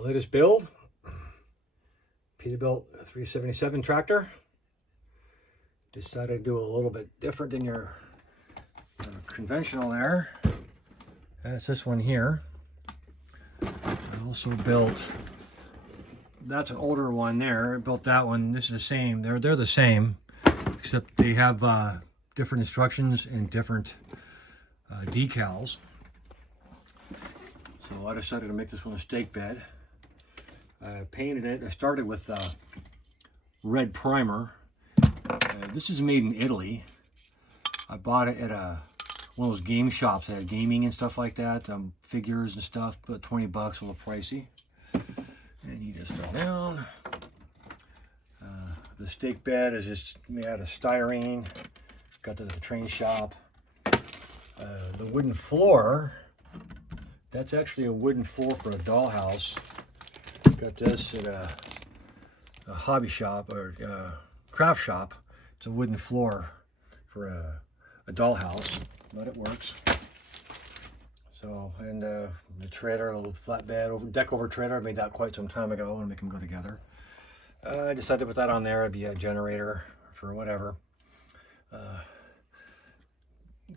My latest build, Peterbilt 377 tractor. Decided to do a little bit different than your conventional there. That's this one here. I also built, that's an older one there. I built that one. This is the same. They're the same, except they have different instructions and different decals. So I decided to make this one a stake bed. I painted it. I started with red primer. This is made in Italy. I bought it at one of those game shops that had gaming and stuff like that, figures and stuff, but 20 bucks, a little pricey. And you just fell down. The stake bed is just made out of styrene. Got that at the train shop. The wooden floor, that's actually a wooden floor for a dollhouse. Got this at a hobby shop or craft shop. It's a wooden floor for a dollhouse, but it works. So, and the trailer, a little flatbed, deck over trailer. I made that quite some time ago and make them go together. I decided to put that on there. It'd be a generator for whatever.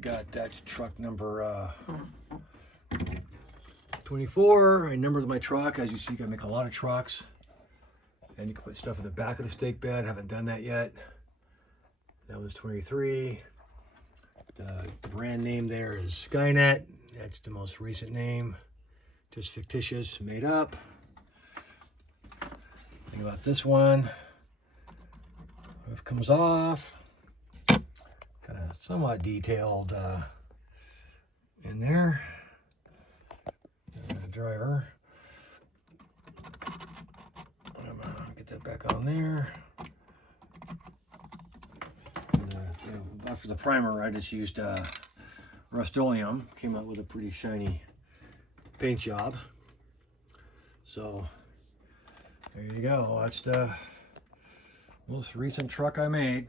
Got that truck number 24. I numbered my truck. As you see, you can make a lot of trucks. And you can put stuff in the back of the stake bed. Haven't done that yet. That was 23. The brand name there is Skynet. That's the most recent name. Just fictitious, made up. Think about this one. Roof comes off. Kind of somewhat detailed in there. The driver. Get that back on there. And, after the primer, I just used Rust-Oleum. Came out with a pretty shiny paint job. So there you go. That's the most recent truck I made.